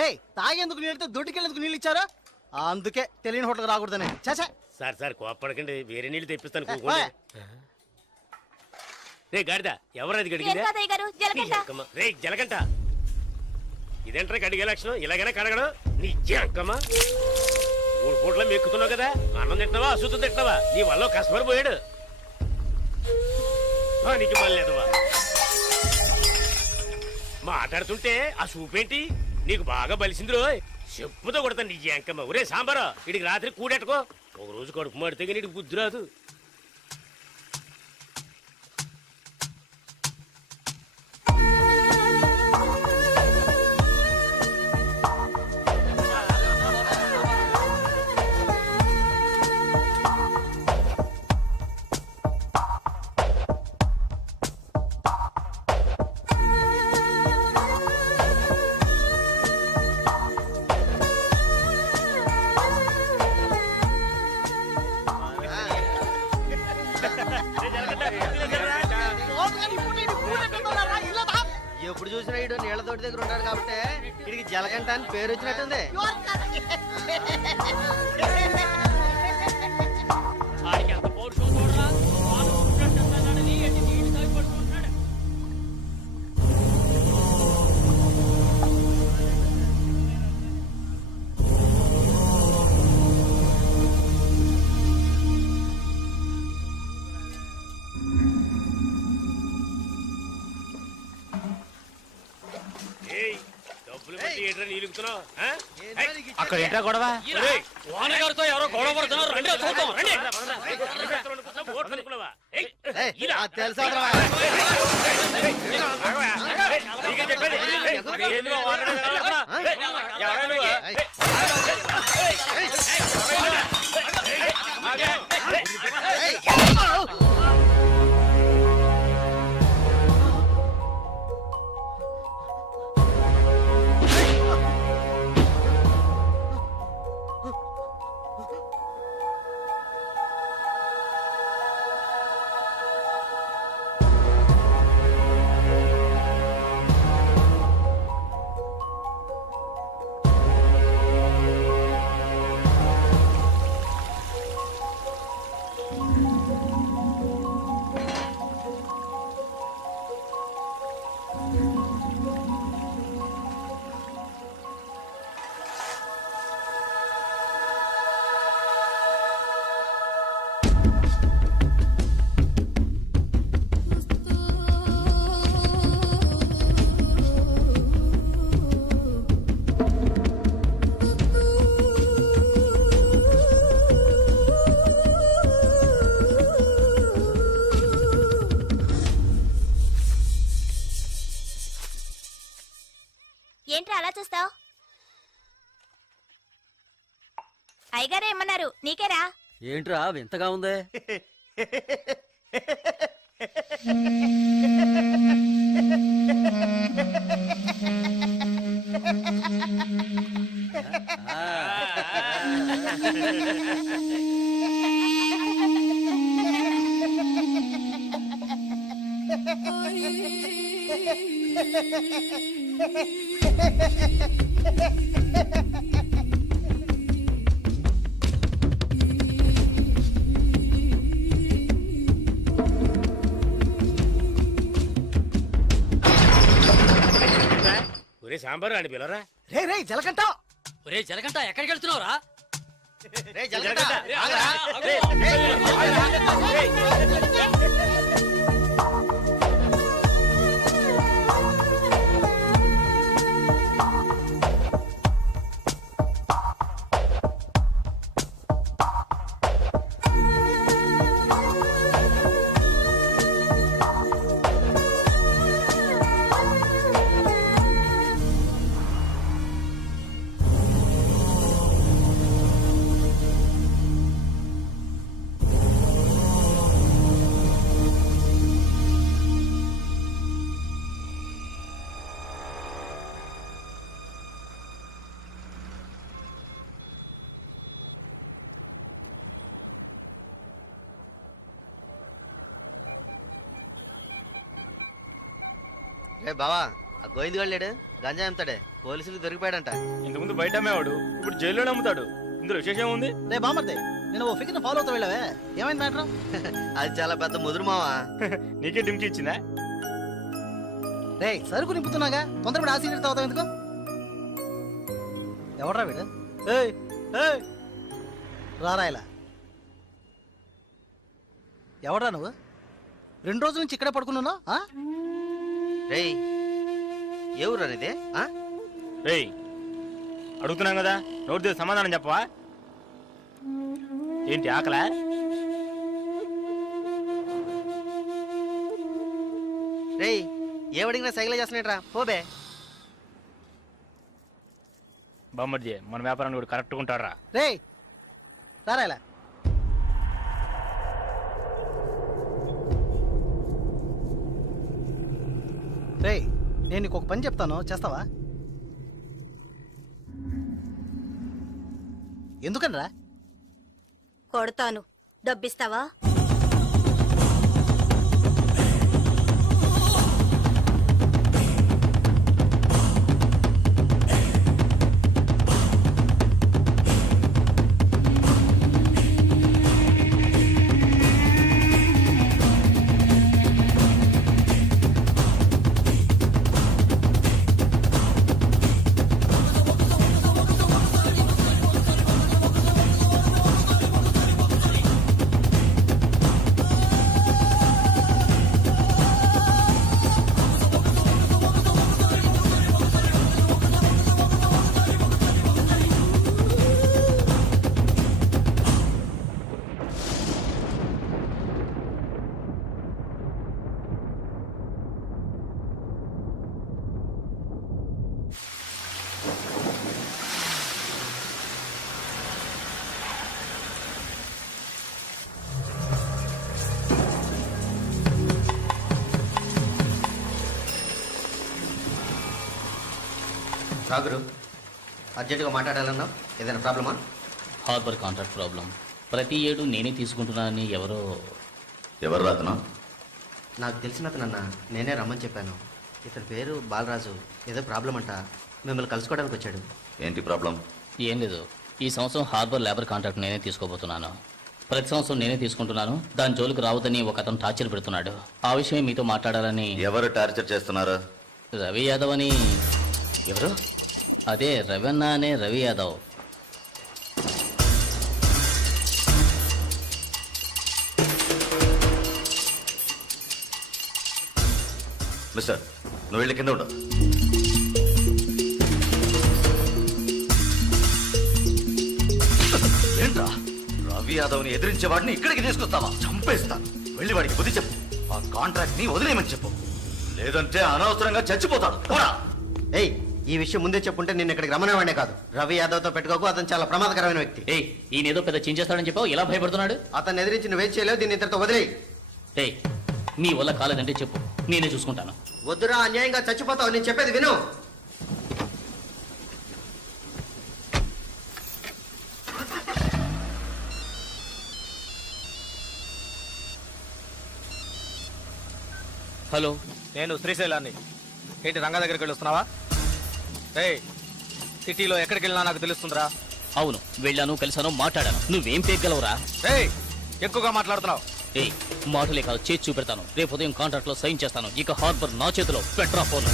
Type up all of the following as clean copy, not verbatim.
ఏయ్ తాగేందుకు నీళ్ళతో దొడ్డికెళ్ళేందుకు నీళ్ళు ఇచ్చారు, అందుకే తెలియని హోటల్ రాకూడదని. చాచా సార్ సార్ కోప్పడకండి, వేరే నీళ్ళు తెప్పిస్తాను. కూకోండి. రే గాడిద, ఎవరది గడిగిందా? రే జలగంట, ఇదేంట్రా గడిగే లక్షణం? ఇలాగైనా కడగడం నీ జంకమ్మా. 3 పూట్ల మెక్కుతున్నావు కదా, అన్నం తింటున్నావా అశుద్ధం తింటున్నావా? నీ వల్ల కస్టమర్ పోయాడు. నీకు మళ్ళేదవా మాట్లాడుతుంటే ఆ చూపేంటి? నీకు బాగా బలిసింది రోయ్, చెప్పుతో కొడతాను నీ జంకమ్మ. ఒరే సాంబారా, ఇడికి రాత్రి కూడెట్టుకో. ఒక రోజు కడుపు మాడితే నీకు బుద్ధి రాదు. ఎప్పుడు చూసినా ఇడు నీళ్ళ తోటి దగ్గర ఉంటాడు కాబట్టి ఇడికి జలగంట అని పేరు వచ్చినట్టుంది. అక్కడ ఏంట్రా గొడవ? వానగారితో ఎవరో గొడవ పడుతున్నారు. రండి చూద్దాం. రండి. తెలుసా ఏంట్రా అలా చూస్తావు? అయ్యగారు ఏమన్నారు? నీకేరా? ఏంట్రా వింతగా ఉందే? ఒరే సాంబారు అని పిలరా. రే రే జలగంట, ఒరే జలగంట ఎక్కడికి వెళ్తున్నావురా? రే జలగంట. రే బావా, ఆ గోవింద్ గారు లేడు, గంజా అమ్ముతాడే. పోలీసులు దొరికిపోయాడంట. ఇంతకుముందు బయట అమ్మేవాడు, ఇప్పుడు జైల్లోనే అమ్ముతాడు. ఇందులో విశేషం ఉంది. రే బామర్దే, నేను ఓ ఫిగర్ ఫాలో అవుతా వెళ్ళావే, ఏమైంది మ్యాటర్? అది చాలా పెద్ద ముదురు మావా. నీకే డుమ్కి ఇచ్చిందా? రే సరుకు నింపుతున్నాగా, తొందరపడి ఆ సీనియర్ తాగుతావు ఎందుకు? ఎవడ్రా వీడు? ఏయ్ ఏయ్ రారా ఇలా. ఎవడ్రా నువ్వు? 2 రోజుల నుంచి ఇక్కడే పడుకున్నావు? రేయ్ ఏ ఊరు అనేది? రేయ్ అడుగుతున్నాం కదా, నోటి దగ్గర సమాధానం చెప్పవా? ఏంటి ఆకలా? రేయ్ ఏవడిగినా సైకిల్ చేస్తున్నాట్రా, పోబే. బామ్మర్జీ మన వ్యాపారాన్ని కూడా కరెక్ట్గా ఉంటారా? రే రారా ఇలా. రే నేను నీకు ఒక పని చెప్తాను, చేస్తావా? ఎందుకనరా? కొడతాను, డబ్బిస్తావా? రాగురు అర్జెంటుగా మాట్లాడాలన్నావు, ఏదైనా ప్రాబ్లమా? Harbour contract problem. ప్రతి ఏడు నేనే తీసుకుంటున్నానని ఎవరు రాతనా? నాకు తెలిసిన అతనన్న, నేనే రమ్మని చెప్పాను. ఇతని పేరు బాలరాజు. ఏదో ప్రాబ్లం అంట, మిమ్మల్ని కలుసుకోవడానికి వచ్చాడు. ఏంటి ప్రాబ్లం? ఏం లేదు, ఈ సంవత్సరం హార్బర్ లేబర్ కాంట్రాక్ట్ నేనే తీసుకోబోతున్నాను. ప్రతి సంవత్సరం నేనే తీసుకుంటున్నాను. దాని జోలికి రావద్దని ఒక అతను టార్చర్ పెడుతున్నాడు. ఆ విషయం మీతో మాట్లాడాలని. ఎవరు టార్చర్ చేస్తున్నారు? రవి యాదవ్ అని. ఎవరు? అదే రవణ అనే రవి యాదవ్. మిస్టర్, నువ్వు వెళ్ళి కింద ఉండు. ఏంట్రా, రవి యాదవ్ని ఎదిరించే వాడిని ఇక్కడికి తీసుకొస్తావా? చంపేస్తాను. వెళ్ళి వాడికి బుద్ధి చెప్పు. ఆ కాంట్రాక్ట్ ని వదిలేయమని చెప్పు, లేదంటే అనవసరంగా చచ్చిపోతాడు. పోరా. ఏయ్ ఈ విషయం ముందే చెప్పుంటే నేను ఇక్కడికి రమ్మనేవాడే కాదు. రవి యాదవ్తో పెట్టుకోకు, అతను చాలా ప్రమాదకరమైన వ్యక్తి. ఏయ్ ఈయన ఏదో పెద్ద చించేస్తాడని చెప్పావు, ఎలా భయపడుతున్నాడు? అతన్ని ఎదిరించి నువ్వేం చేయలేవు, దీన్ని ఇతరుతో వదిలేయి. ఏయ్ నీ వల్ల కాలేదంటే చెప్పు, నేనే చూసుకుంటాను. వద్దురా, అన్యాయంగా చచ్చిపోతావు. నేను చెప్పేది విను. హలో, నేను శ్రీశైలాన్ని. ఏంటి రంగా దగ్గరికి వెళ్ళొస్తున్నావా? రే సిటీలో ఎక్కడికి వెళ్ళినా నాకు తెలుస్తుందిరా. అవును వెళ్ళాను, కలిసాను, మాట్లాడాను. నువ్వేం పేగలవురా? రే ఎక్కువగా మాట్లాడుతున్నావు. ఏయ్ మాటలే కాదు, చేసి చూపెడతాను. రేపు ఉదయం కాంట్రాక్ట్ లో సైన్ చేస్తాను. ఇక హార్బర్ నా చేతిలో. Petra phone.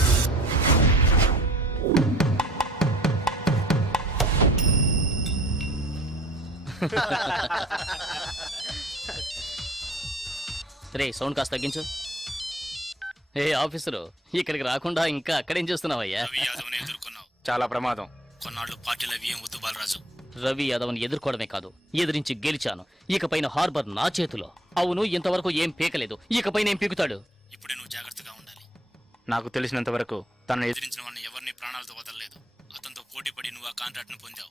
రే సౌండ్ కాస్త తగ్గించు. ఏ ఆఫీసరు, ఇక్కడికి రాకుండా ఇంకా అక్కడేం చేస్తున్నావయ్యా? చాలా ప్రమాదం. కొన్నాళ్ళు పార్టీలు అవి ఏం వద్దు బాలరాజు. రవి యాదవ్ని ఎదుర్కోవడమే కాదు, ఎదిరించి గెలిచాను. ఇకపైన హార్బర్ నా చేతిలో. అవును, ఇంతవరకు ఏం పీకలేదు, ఇకపైన ఏం పీకుతాడు? ఇప్పుడే నువ్వు జాగ్రత్తగా ఉండాలి. నాకు తెలిసినంత వరకు తనను ఎదిరించిన వాడిని ఎవరిని ప్రాణాలతో వదలలేదు. అతనితో పోటీ పడి నువ్వు ఆ కాంట్రాక్ట్ ను పొందావు.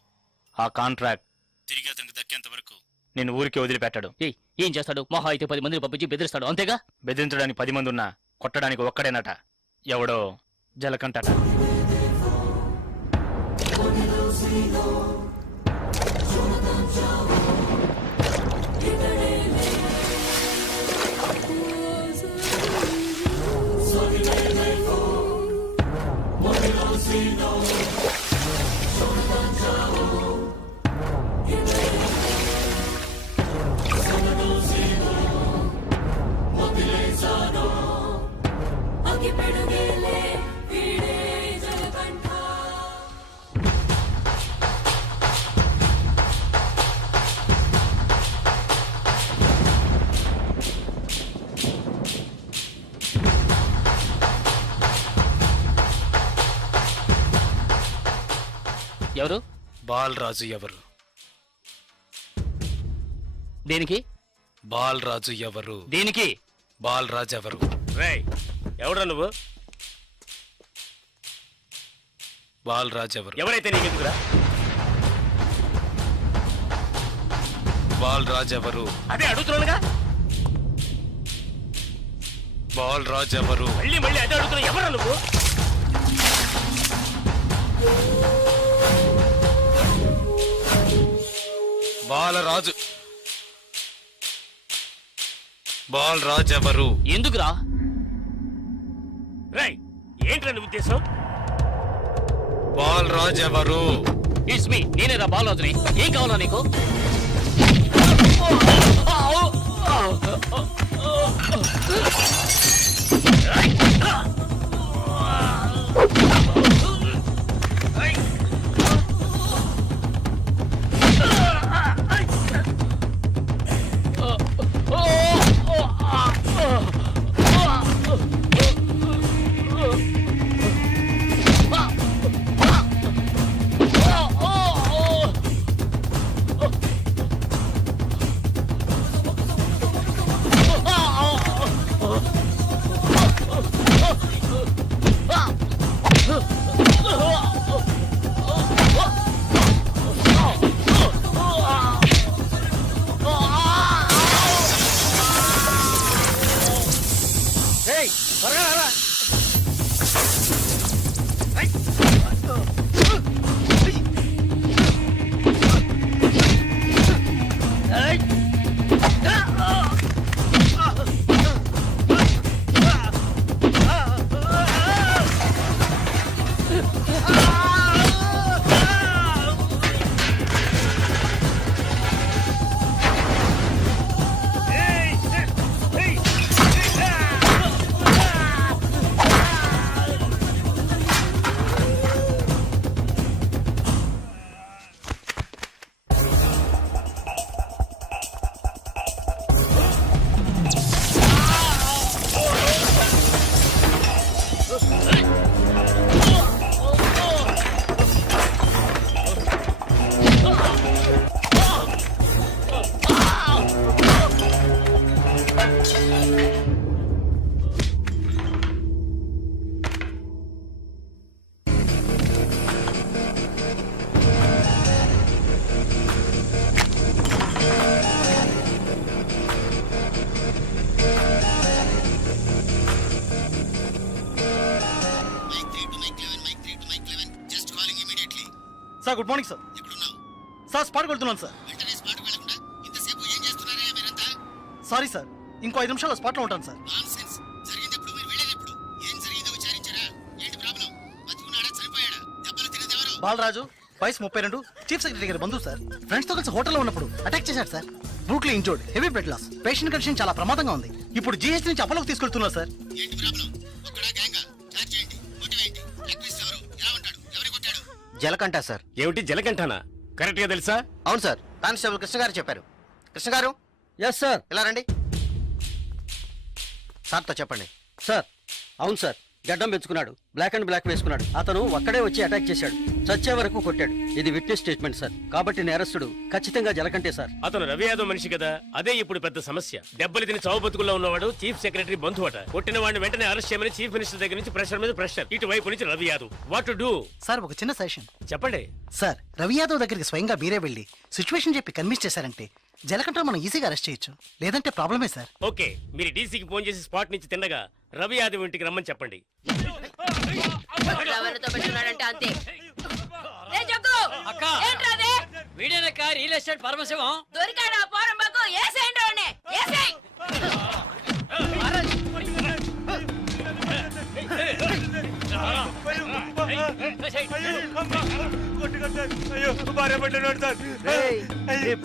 ఆ కాంట్రాక్ట్ తిరిగి అతనికి దక్కేంత వరకు నేను ఊరికి వదిలిపెట్టాడు. ఏం చేస్తాడు? మహా అయితే 10 మందిని పంపించి బెదిరిస్తాడు, అంతేగా? బెదిరించడానికి 10 మంది ఉన్నా కొట్టడానికి ఒక్కడేనట. ఎవడో జలకంటట. No. ఎవరు? బాలరాజు ఎవరు? దేనికి? బాలరాజు ఎవరు? దేనికి? బాలరాజు ఎవరు? రేయ్ ఎవడ్రా నువ్వు? బాలరాజు ఎవరు? ఎవరైతే నీకెందుకురా? బాలరాజు ఎవరు? అదే అడుగుతున్నానుగా. బాలరాజు ఎవరు? మళ్ళీ మళ్ళీ అదే అడుగుతున్నా. ఎవరా నువ్వు? బాలరాజు. బాలరాజు ఎవరు? ఎందుకురా? రేయ్ ఏంట్రా నీ ఉద్దేశం? బాలరాజు ఎవరు? ఇట్స్ మీ, నేనేరా బాలరాజుని. ఏం కావాలా నీకు? Sir good morning sir. Sir స్పాట్కి వెళ్తున్నాను సార్. సారీ సార్, ఇంకో 5 నిమిషాల్లో స్పాట్లో ఉంటాను సార్. బాలరాజు వయసు 32, చీఫ్ సెక్రటరీ గారి బంధువు సార్. ఫ్రెండ్స్ తో కలిసి హోటల్లో ఉన్నప్పుడు అటాక్ చేశారు sir. Brutally injured, heavy blood loss. Patient condition చాలా ప్రమాదంగా ఉంది. ఇప్పుడు జీహెచ్ నుంచి అపోలోకి తీసుకెళ్తున్నారు సార్. జలకంట సార్. ఏమిటి జలకంఠానా? కరెక్ట్ గా తెలుసా? అవును సార్, కానిస్టేబుల్ కృష్ణ గారు చెప్పారు. కృష్ణ గారు ఎస్ సార్. ఇలా రండి. సార్తో చెప్పండి. సార్ అవును సార్, గడ్డం పెంచుకున్నాడు, బ్లాక్ అండ్ బ్లాక్ వేసుకున్నాడు. అతను ఒక్కడే వచ్చి అటాక్ చేశాడు, చచ్చే వరకు కొట్టాడు. ఇది విట్నెస్ స్టేట్మెంట్ సార్, కాబట్టి నేరస్తుడు ఖచ్చితంగా జలకంటే సార్. అతను రవి యాదవ్ మనిషి కదా, అదే ఇప్పుడు పెద్ద సమస్య. దెబ్బలు తిని చావు బతుకుల్లో ఉన్నవాడు చీఫ్ సెక్రటరీ బంధువు అట. కొట్టిన వాడిని వెంటనే అరెస్ట్ చేయమని చీఫ్ మినిస్టర్ దగ్గర నుంచి ప్రెషర్ మీద ప్రెషర్. ఇటువైపు నుంచి Ravi Yadav. What to do? Sir ఒక చిన్న సజెషన్ చెప్పండి. సార్. రవి యాదవ్ దగ్గరికి స్వయంగా మీరే వెళ్ళి సిచ్యువేషన్ చెప్పి కన్విన్స్ చేశారంటే జలకంట మనం ఈజీగా అరెస్ట్ చేయొచ్చు, లేదంటే ప్రాబ్లమే సార్. ఓకే, మీరు డీసీకి ఫోన్ చేసి స్పాట్ నుంచి తిన్నగా రవి యాదవ్ ఇంటికి రమ్మని చెప్పండి. అంతే. వీడేనక్క రియల్ ఎస్టేట్ పరమశివం. దొరికాడా పోరంబాకు? ఏసేయండి వాడిని, ఏసేయ్.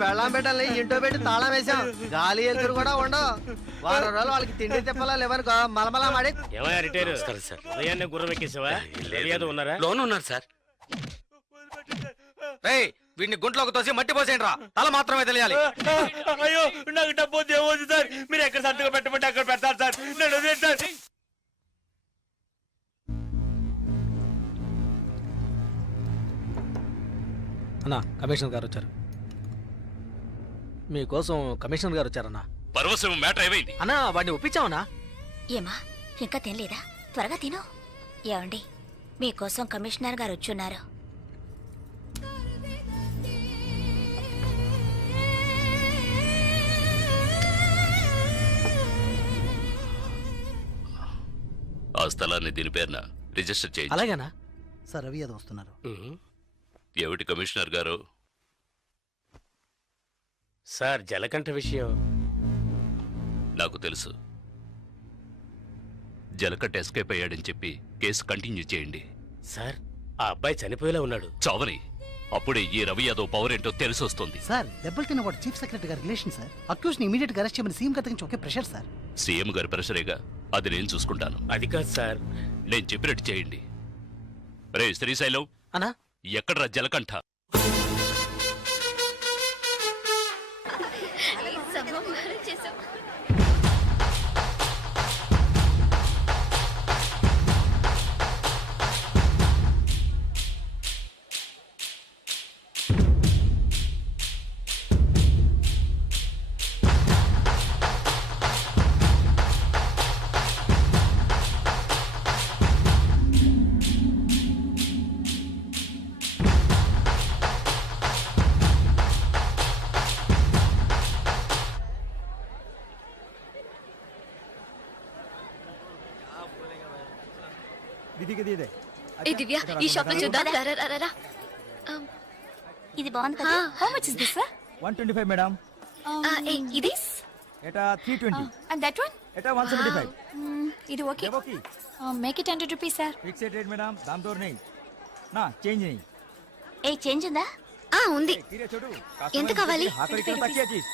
పెళ్ళాం పెట్టాలి, ఇంటో పెట్టి తాళం వేసాం. గాలి ఎదురు కూడా ఉండవు. వారం రోజులు వాళ్ళకి తిండి తిప్పలా లేవనుకో మలమలా మాడి. ఏమయ్యా రిటైర్ సార్, ఉదయాన్నే గుర్రం ఎక్కేసావా? రవి యాదవ్ ఉన్నారా? లోన్ ఉన్నారు సార్. రేయ్ వీడిని గుంట్లోకి తోసి మట్టి పోసేయండి రా, తల మాత్రమే తెలియాలి. అయ్యో నాకు డబ్బు ఏమవుతుంది సార్? మీరు ఎక్కడ సంతకం పెట్టమంటే అక్కడ పెడతారు సార్. నేను వదిలేండి సార్. అన్నా కమిషనర్ గారు వచ్చారు. మీకోసం కమిషనర్ గారు వచ్చారన్నా. పర్వసం మ్యాటర్ ఏమైంది? అన్నా వాడిని ఒప్పించామన్నా. ఏమా ఇంకా తినలేదా? త్వరగా తిను. ఏమండి మీకోసం కమిషనర్ గారు వచ్చున్నారు. ఆ స్థలాన్ని దీని పేరున రిజిస్టర్ చేయండి. అలాగేనా సార్? రవి యాదవ్ వస్తున్నారు. ఏమిటి కమిషనర్ గారు? సార్ జలకంఠ విషయం నాకు తెలుసు. జలకట్ ఎస్కేప్ అయ్యాడని చెప్పి కేసు కంటిన్యూ చేయండి. సార్ ఆ అబ్బాయి చనిపోయేలా ఉన్నాడు. చావని అప్పుడే ఈ రవి యాదవ్ పవర్ ఏంటో తెలిసి వస్తుంది. సార్ దెబ్బలు తిన్న వాడు చీఫ్ సెక్రటరీ గారి రిలేషన్ సార్. అక్యూజ్ ని ఇమీడియట్ గా అరెస్ట్ చేయమని సీఎం గారి నుంచి ఒకే ప్రెషర్ సార్. సీఎం గారి ప్రెషరేగా, అది నేను చూసుకుంటాను. అది కాదు సార్. నేను చెప్పినట్టు చేయండి. రే శ్రీశైలం, అన్నా ఎక్కడ్రా జలకంఠ? ఏ దివ్య, ఈ షాప్ లో చూద్దాం. రా. ఇది బాగుంది కదా. How much is this? 125 madam. ఇది এটা 320. అండ్ దట్ వన్ এটা 175. ఇది ఓకే. দেবো কি? Make it 100 rupees sir. Fixed rate madam, দাম দর নেই না, চেঞ্জ নেই. ఏ చేంజ్ ఉందా? ఉంది. কিরে ছোটু, ఎంత కావాలి? হাত করে কেন তাকিয়ে আছিস?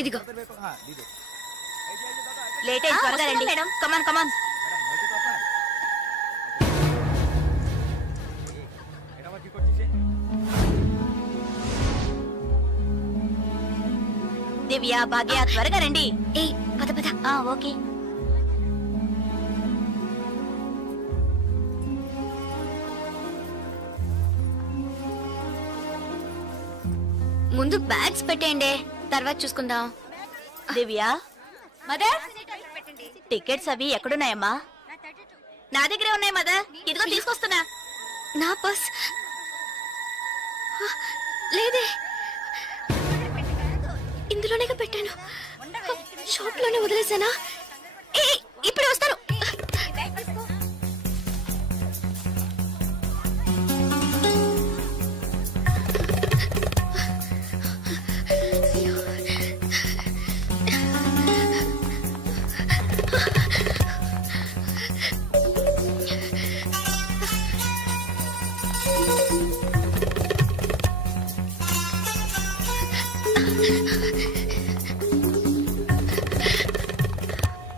ఇదిగో. হ্যাঁ দিবে. లేట్ అయింది, త్వరగా రండి మేడం. కమాన్ కమాన్. ম্যাডাম হয়েছে তো আপনার? এটা আবার কি করছিস? దివ్య, భాగ్య త్వరగా రండి. ఏ పద పద. ఓకే. ముందు బ్యాగ్స్ పెట్టేయండి, తర్వాత చూసుకుందాం. దివ్య, మదర్ టికెట్స్ అవి ఎక్కడున్నాయమ్మా? నా దగ్గరే ఉన్నాయి మదర్. ఇదిగో తీసుకొస్తున్నా. నా పర్స్ లేదే. ఇందులోనే పెట్టాను. షాప్ లోనే వదిలేసానా? ఇప్పుడు వస్తాను.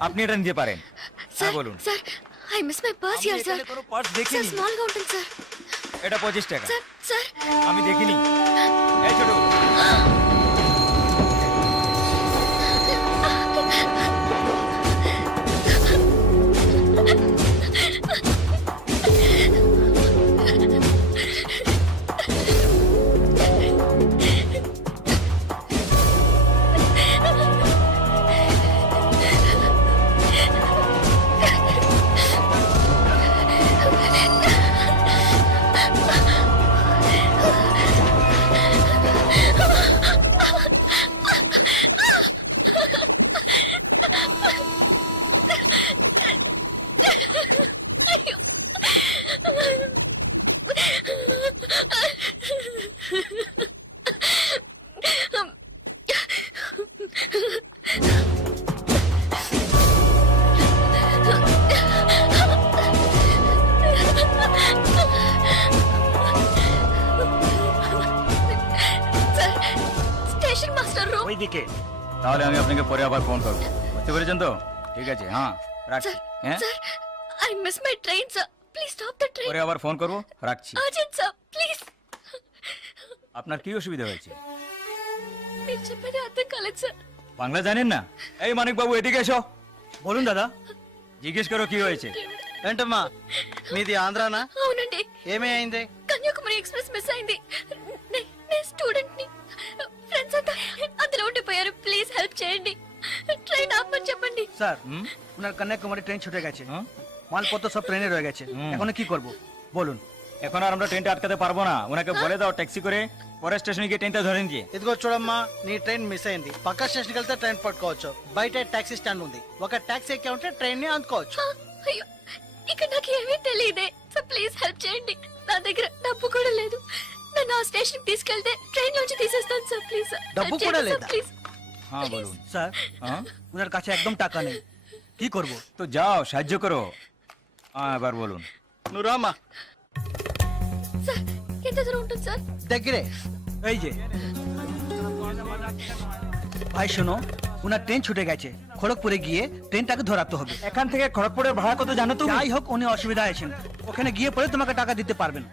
আপনি এটা নিতে পারেন। হ্যাঁ বলুন sir, I miss my purse here sir. কোনো পার্স দেখিনি। স্যার স্মল గా ఉంటుంది স্যার। এটা 25 টাকা। স্যার স্যার আমি দেখিনি। এই ছোট, স্টেশন মাস্টার রুম। ওইদিকে। তাহলে আমি আপনাকে পরে আবার ফোন করব। বুঝতে পেরেছেন তো? ঠিক আছে, হ্যাঁ রাখছি। হ্যাঁ sir, I miss my train sir. Please stop the train. পরে আবার ফোন করব, রাখছি। Urgent sir, please. আপনার কি অসুবিধা হয়েছে? మీరు చెప్పేది అర్థం కాలేదు సార్। বাংলা জানেন না? এই মানিক বাবু এদিকে এসো। বলুন দাদা। জিজ্ঞেস করো কি হয়েছে। ఏంటమ్మా మీది ఆంధ్రానా? అవునండి, ఏమే అయింది? కన్యాకుమారి ఎక్స్ప్రెస్ మిస్ అయింది. నేను స్టూడెంట్ ని, ఫ్రెండ్స్ అంతా అందులో ఉండిపోయారు. ప్లీజ్ హెల్ప్ చేయండి. ట్రైన్ ఆపమని చెప్పండి. স্যার ওনার কন্যাকুমারী ট্রেন ছুটে গেছে, মালপত্র সব ট্রেনে রয়ে গেছে, এখন কি করব বলুন? এখন আর আমরা ট্রেনটা আটকাতে পারবো না, ওনাকে বলে দাও ট্যাক্সি করে পরের স্টেশনে গিয়ে ট্রেনটা ধরে নিয়ে। ఇదిగో చూడమ్మా, నీ ట్రైన్ మిస్ అయింది. పక్క స్టేషన్కి వెళ్తే ట్రైన్ పట్టుకోవచ్చు. బయట టాక్సీ స్టాండ్ ఉంది, ఒక టాక్సీ ఎక్కి ఉంటే ట్రైన్ ని అందుకోవచ్చు. అయ్యో, ఇక్కడ నాకు ఏమీ తెలియదే. సో ప్లీజ్ హెల్ప్ చేయండి. నా దగ్గర డబ్బు కూడా లేదు. నన్ను ఆ స్టేషన్ తీసుకెళ్తే ట్రైన్ నుంచి తీసేస్తాను సార్. ప్లీజ్ సార్, డబ్బు కూడా లేదా? ప్లీజ్. হ্যাঁ বলুন। স্যার ওনার কাছে একদম টাকা নেই, কি করব? তো যাও সাহায্য করো। হ্যাঁ এবার বলুন। నువ్వు రామ్మా. సార్ ఎంత దూరం ఉంటుంది సార్? దగ్గరే, এই যে ভাই শোনো, ওনার ট্রেন ছুটে গেছে, খড়গপুরে গিয়ে ট্রেনটাকে ধরাতে হবে। এখান থেকে খড়গপুরের ভাড়া কত জানো তুমি? যাই হোক, উনি অসুবিধা আছেন, ওখানে গিয়ে পরে তোমাকে টাকা দিতে পারবেন।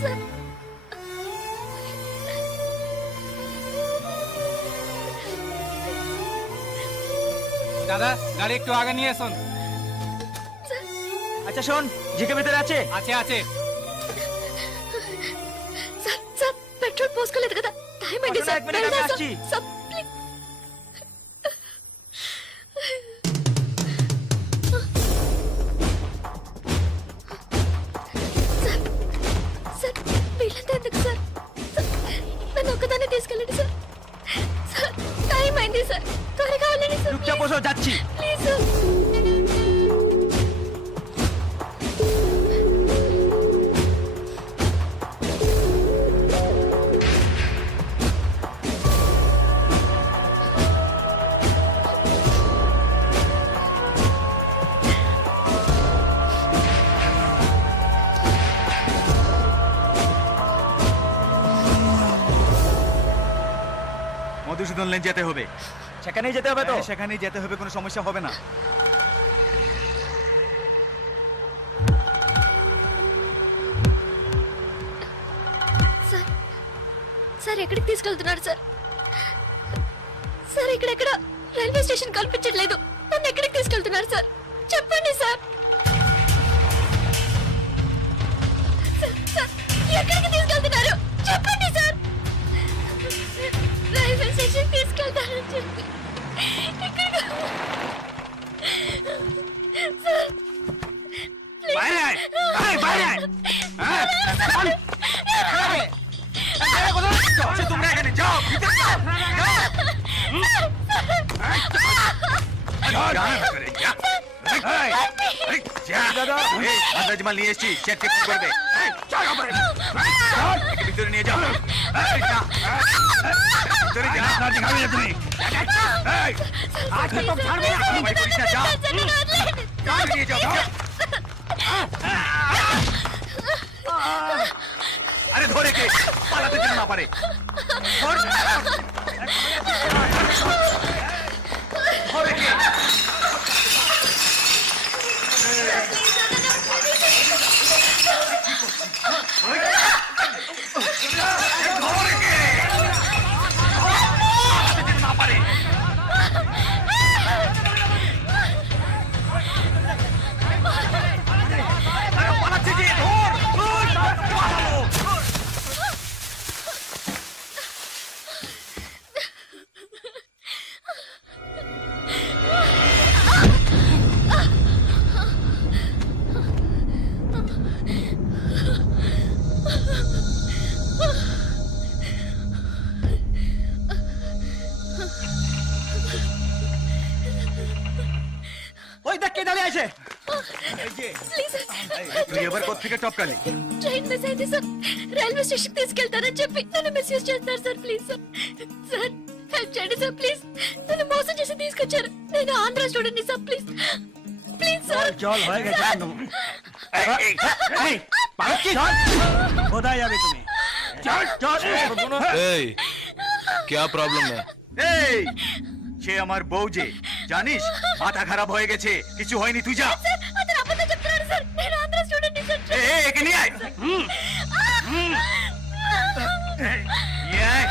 సార్ দাদা গাড়ি একটু আগে নিয়ে আসুন। আচ্ছা শোন, জিকে ভিতরে আছে? আছে আছে। సార్ సార్ పెట్రోల్ పోసుకోలేదు కదా, టైం అయింది వస్తున్నా, సార్. ఒక మినిట్, వెళ్దాం আমি సార్. আসছি। Sir, please. సార్, సార్, వీళ్ళంతా ఎందుకు సార్? సార్, నన్ను ఒక్కదాన్ని తీసుకెళ్ళండి సార్. సార్, టైం అయింది సార్, త్వరగా వెళ్ళండి సార్. চুপচাপ বসো, যাচ্ছি। Please sir. মধুসূদন লেন যেতে হবে। সেখানেই যেতে হবে তো? সেখানেই যেতে হবে, কোনো সমস্যা হবে না। సార్, సార్ ఎక్కడికి తీసుకెళ్తున్నారు సార్? సార్ ఇక్కడెక్కడ రైల్వే స్టేషన్ కనిపించట్లేదు. నన్ను ఎక్కడికి తీసుకెళ్తున్నారు సార్? చెప్పండి సార్. సార్, సార్, ఎక్కడికి తీసుకెళ్తున్నారు? చెప్పండి సార్. రైల్వే స్టేషన్ తీసుకెళ్తారని చెప్పి ఎక్కడికి- సార్, ప్లీజ్. তোমরা এখানে যাও, ভিতরে যাও। মাল নিয়ে এসছি, চেক চেক করবে। ভিতরে নিয়ে যাও, ভিতরে যাও। তুমি আজকে তো ছাড়বে না, আমায় করিস না, যাও। যাও, নিয়ে যাও, যাও। আরে ধরে কে পালাতে যেন না পারে। ধরে কে? ওই দেখ কে দাঁড়িয়ে আছে। Please sir. তুই এবার কোত্থেকে টপকালি? ట్రైన్ మిస్ అయింది సార్. రైల్వే స్టేషన్ తీసుకెళ్తారని చెప్పి నన్ను మిస్యూజ్ చేస్తారు sir. Please sir. Sir help చేయండి సార్ ప్లీజ్. నన్ను మోసం చేసి తీసుకొచ్చారు. నేను ఆంధ్ర స్టూడెంట్ ని సార్ ప్లీజ్ ప్లీజ్ సార్. क्या प्रॉब्लम है? সে আমার বউ যে জানিস মাথা খারাপ হয়ে গেছে কিছু হয়নি তুই যা సార్ అతను అబద్ధం చెప్తున్నాడు సార్. నేను ఆంధ్ర స్టూడెంట్ ని సార్. একে নিয়ে আয় নিয়ে আয়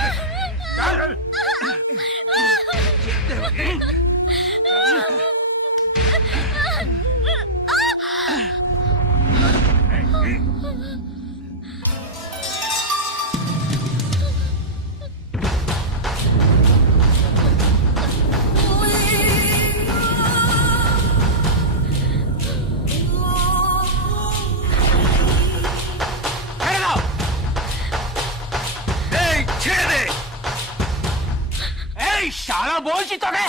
শালা বলছি তোকে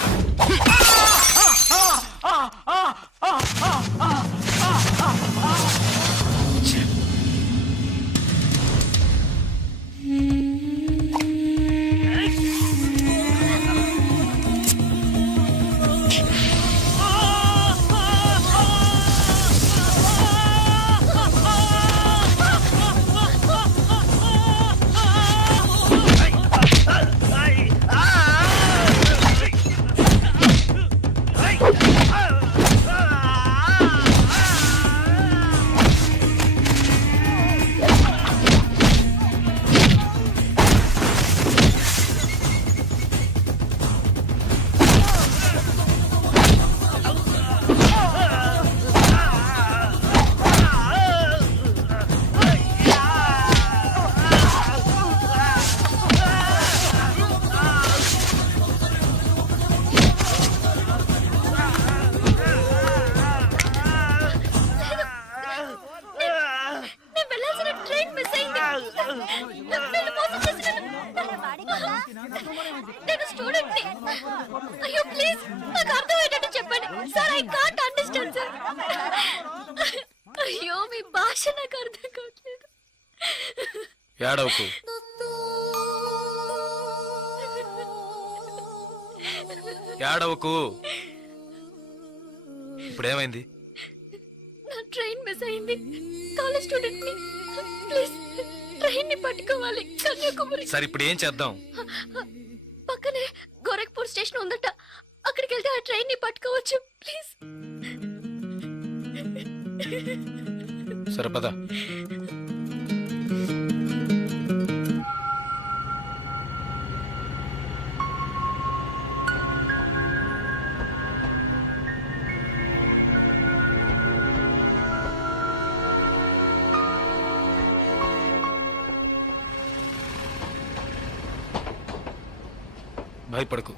నేను వెళ్ళాల్సిన ట్రైన్ మిస్ అయింది. నన్ను మోసం చేసినారు. నేను స్టూడెంట్ ని. అయ్యో ప్లీజ్ నాకు అర్థమయ్యేటట్టు చెప్పండి sir. I can't understand sir. అయ్యో మీ భాష నాకు అర్థం కావట్లేదు. ఏడవకు ఏడవకు ఇప్పుడేమైంది నా ట్రైన్ మిస్ అయింది. కాలేజ్ స్టూడెంట్ ని. ప్లీజ్ ట్రైన్ ని పట్టుకోవాలి కన్యాకుమారి. సరే ఇప్పుడు ఏం చేద్దాం పక్కనే గోరఖ్పూర్ స్టేషన్ ఉందట. అక్కడికి వెళ్తే ఆ ట్రైన్ ని పట్టుకోవచ్చు ప్లీజ్. సరే పద భయపడకు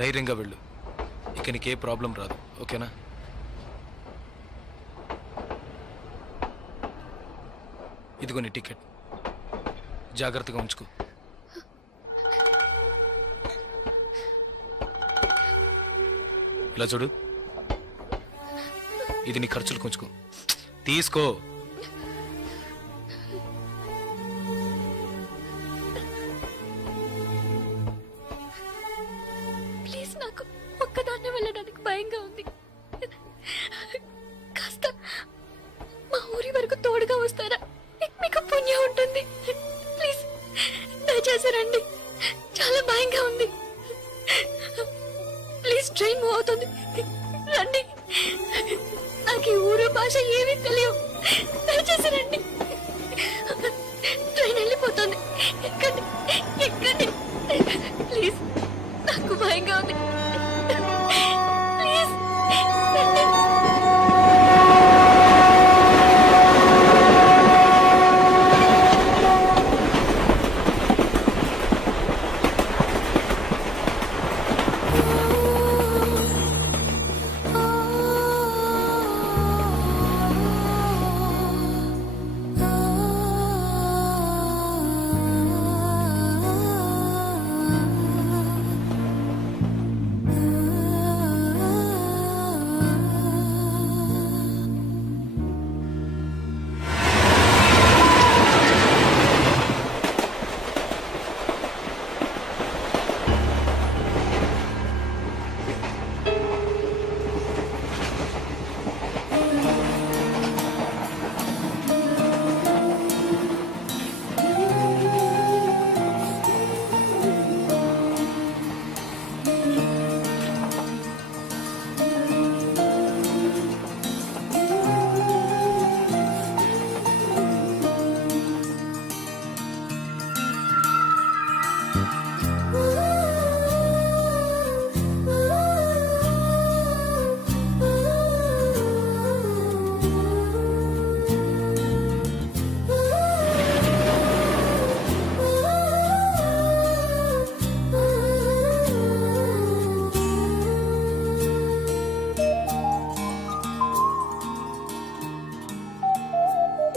ధైర్యంగా వెళ్ళు ఇక నీకే ప్రాబ్లం రాదు ఓకేనా ఇదిగో నీ టికెట్ జాగ్రత్తగా ఉంచుకో ఇలా చూడు ఇది నీ ఖర్చులు కొంచుకో తీసుకో ప్లీజ్ నాకు ఒక్కదాన్నే వెళ్ళడానికి భయంగా ఉంది. కాస్త మా ఊరి వరకు తోడుగా వస్తారా? మీకు పుణ్యం ఉంటుంది. ప్లీజ్ దయచేసి రండి. చాలా భయంగా ఉంది. ప్లీజ్ ట్రైన్ మూవ్ అవుతుంది. రండి. నాకు ఈ ఊరు భాష ఏమీ తెలియవు. దయచేసి రండి. ట్రైన్ వెళ్ళిపోతుంది. ఎక్కండి ఎక్కండి ప్లీజ్. నాకు భయంగా ఉంది. ప్లీజ్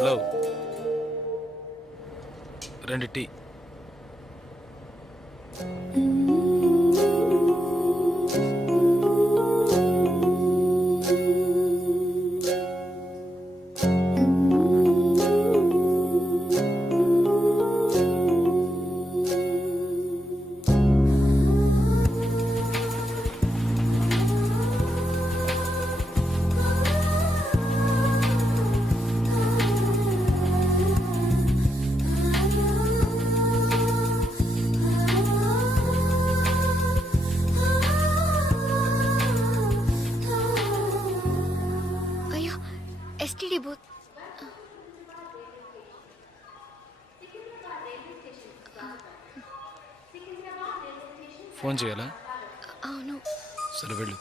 హలో 2 టీ. అయ్యో ఎస్టీడీ బూత్. ఫోన్ చేయాలా? అవును. సరే వెళ్ళు.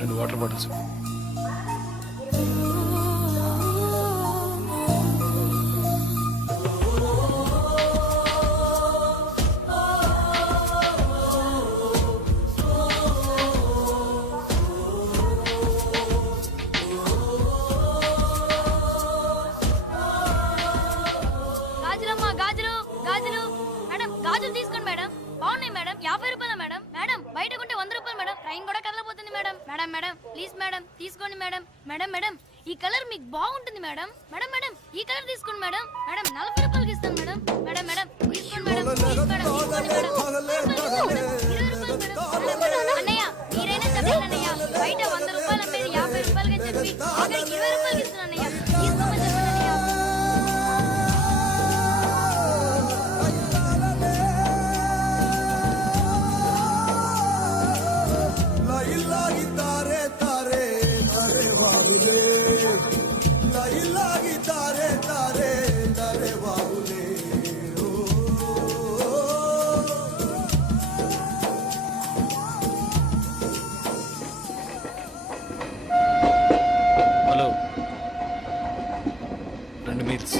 రెండు వాటర్ బాటిల్స్. గాజులమ్మా గాజులు గాజులు. మేడం గాజులు తీసుకోండి మేడం. బాగున్నాయి మేడం. 50 రూపాయల మేడం. మేడం బయట కొంటే 100 రూపాయలు మేడం. ట్రైన్ కూడా కదలపోతుంది madam. Madam madam please madam తీసుకోండి మేడం. మేడం మేడం ఈ కలర్ మీకు బాగుంటుంది మేడం. మేడం మేడం ఈ కలర్ తీసుకోండి మేడం. మేడం 40 రూపాయలకి ఇస్తాను మేడం. మేడం మేడం తీసుకోండి మేడం. ప్లీజ్ మేడం తీసుకోండి మేడం. 20 రూపాయలు మేడం. అన్నయ్య మీరైనా చెప్పండి అన్నయ్య. బయట 100 రూపాయలు అమ్మేది 50 రూపాయలకి చెప్పి ఆఖరికి 20 రూపాయలకి ఇస్తున్నాను అన్నయ్య. తీసుకోమని చెప్పండి అన్నయ్య. Hello 2 meals.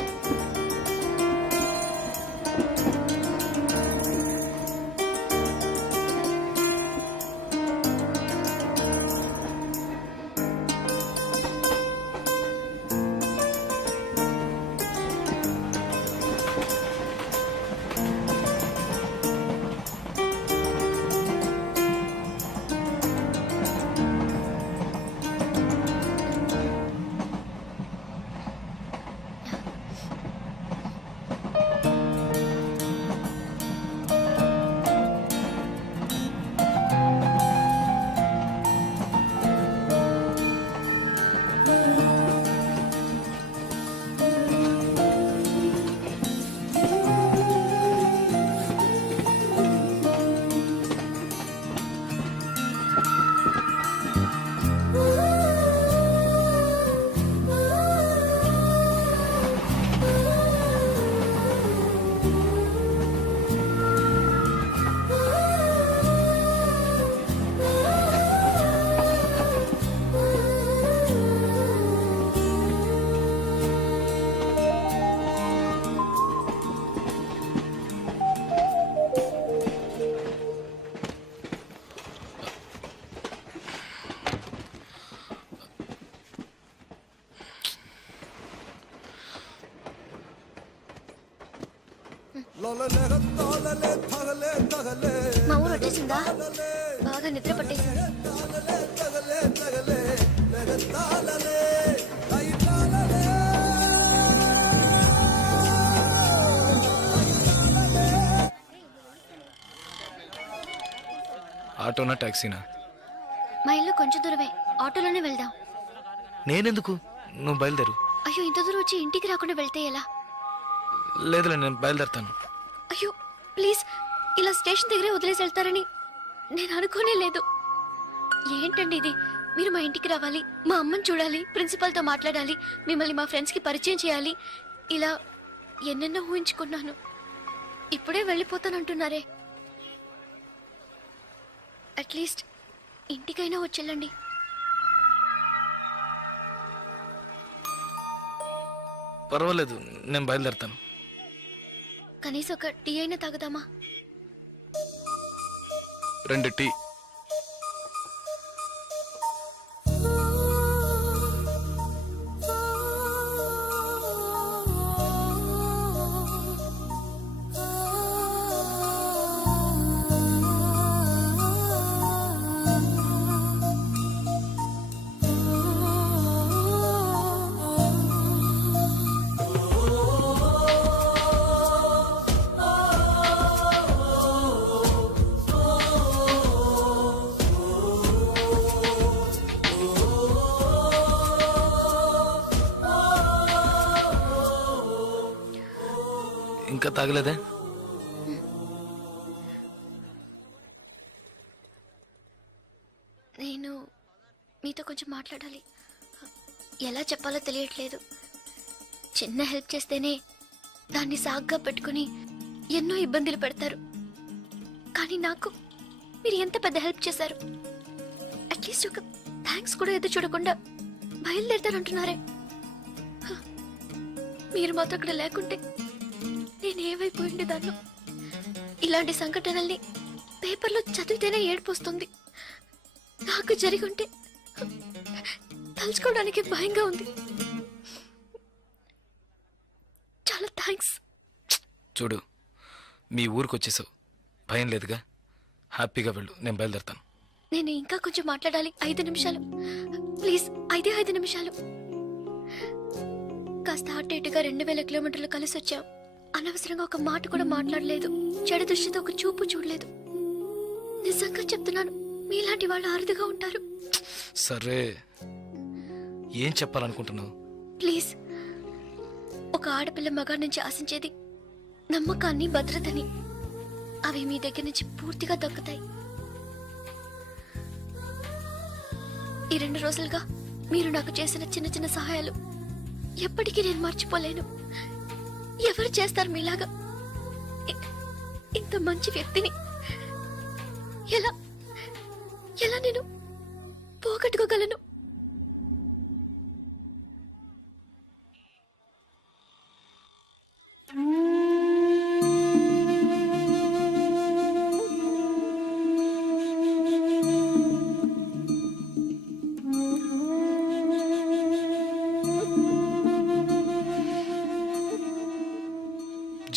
మా ఊరు వచ్చేసిందా? బాగా నిద్ర పట్టేసింది. ఆటోనా టాక్సీనా? మా ఇల్లు కొంచెం దూరమే. ఆటోలోనే వెళ్దాం. నేనెందుకు? నువ్వు బయలుదేరు. అయ్యో ఇంత దూరం వచ్చి ఇంటికి రాకుండా వెళ్తే ఎలా? లేదులే నేను బయలుదేరుతాను. అయ్యో ప్లీజ్ ఇలా స్టేషన్ దగ్గరే వదిలేసి వెళ్తారని నేను అనుకోనే లేదు. ఏంటండి ఇది? మీరు మా ఇంటికి రావాలి, మా అమ్మని చూడాలి, ప్రిన్సిపల్తో మాట్లాడాలి, మిమ్మల్ని మా ఫ్రెండ్స్కి పరిచయం చేయాలి, ఇలా ఎన్నెన్నో ఊహించుకున్నాను. ఇప్పుడే వెళ్ళిపోతానంటున్నారే. అట్లీస్ట్ ఇంటికైనా వచ్చేళ్ళండి. పర్వాలేదు, నేను బయలుదేరుతాను. కనీసం ఒక టీ అయినా తాగుదామా? 2 టీ. ఇంకా తాగలేదే? నేను మీతో కొంచెం మాట్లాడాలి. ఎలా చెప్పాలో తెలియట్లేదు. చిన్న హెల్ప్ చేస్తేనే దాన్ని సాగ్గా పెట్టుకుని ఎన్నో ఇబ్బందులు పెడతారు. కానీ నాకు మీరు ఎంత పెద్ద హెల్ప్ చేశారు. అట్లీస్ట్ ఒక థ్యాంక్స్ కూడా ఎదురు చూడకుండా బయలుదేరుతారంటున్నారే. హ, మీరు మాతో అక్కడ లేకుంటే నేను ఏమైపోయి ఉండేదాన్ని. ఇలాంటి సంఘటనల్ని పేపర్లో చదివితేనే ఏడుపొస్తుంది. నాకు జరిగి ఉంటే తలుచుకోవడానికి భయంగా ఉంది. చాలా థ్యాంక్స్. చూడు, మీ ఊరికి వచ్చేసావు, భయం లేదుగా. హ్యాపీగా వెళ్ళు, నేను బయలుదేరుతాను. నేను ఇంకా కొంచెం మాట్లాడాలి. 5 నిమిషాలు ప్లీజ్. 5 నిమిషాలు. కాస్త అటు ఇటుగా 2000 కిలోమీటర్లు కలిసి వచ్చాం. అనవసరంగా ఒక మాట కూడా మాట్లాడలేదు. చెడు దృష్టితో ఒక చూపు చూడలేదు. నిజంగా చెప్తున్నాను, మీలాంటి వాళ్ళు అరుదుగా ఉంటారు. సరే, ఏం చెప్పాలనుకుంటున్నావు? ప్లీజ్. ఒక ఆడపిల్ల మగాడి నుంచి ఆశించేది నమ్మకాన్ని, భద్రతని. అవి మీ దగ్గర నుంచి పూర్తిగా దక్కుతాయి. ఈ 2 రోజులుగా మీరు నాకు చేసిన చిన్న చిన్న సహాయాలు ఎప్పటికీ నేను మర్చిపోలేను. ఎవరు చేస్తారు మీలాగా? ఇంత మంచి వ్యక్తిని ఎలా ఎలా నేను పోగొట్టుకోగలను?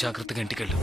జాగ్రత్తగా ఇంటికెళ్ళు.